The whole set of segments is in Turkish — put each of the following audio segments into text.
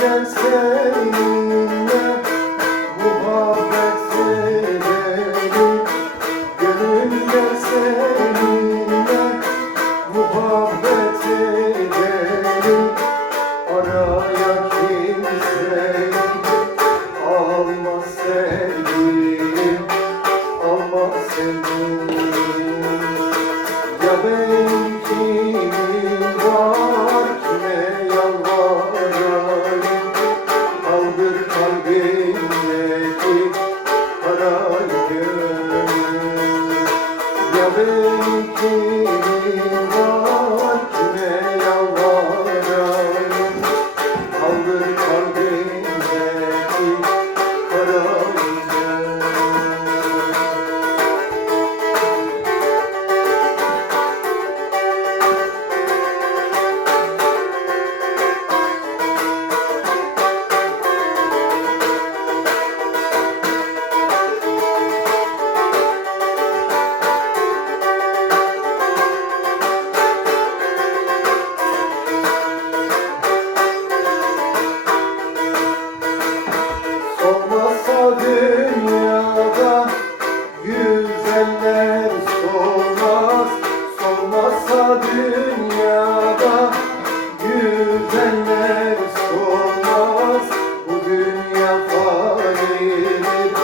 gel seninle muhabbet edelim Gönül seninle muhabbet edelim Araya kimseyi alma sevgilim Ya benim Ya benim kimim var güzeller solmaz Bu dünya fanidir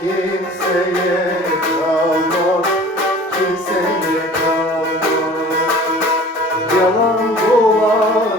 kimseye kalmaz Kimseye kalmaz. Yalan dolan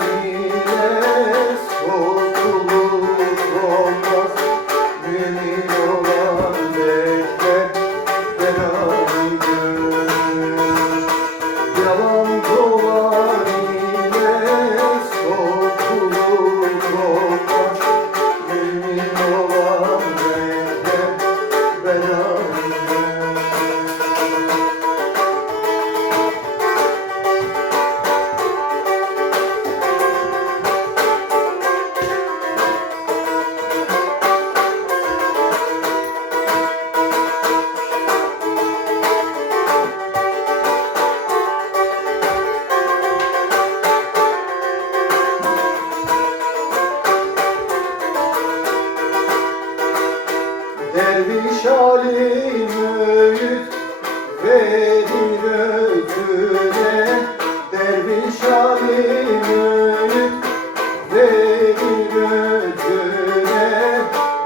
Derviş alim öğüt verir öğütüne. Derviş alim öğüt verir öğütüne.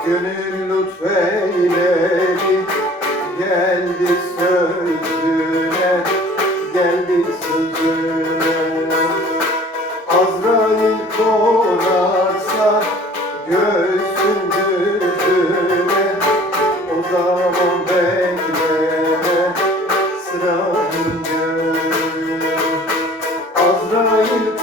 Gönül lütfeyledi geldi sözüne Geldi sözüne. Azrail konarsa Azrail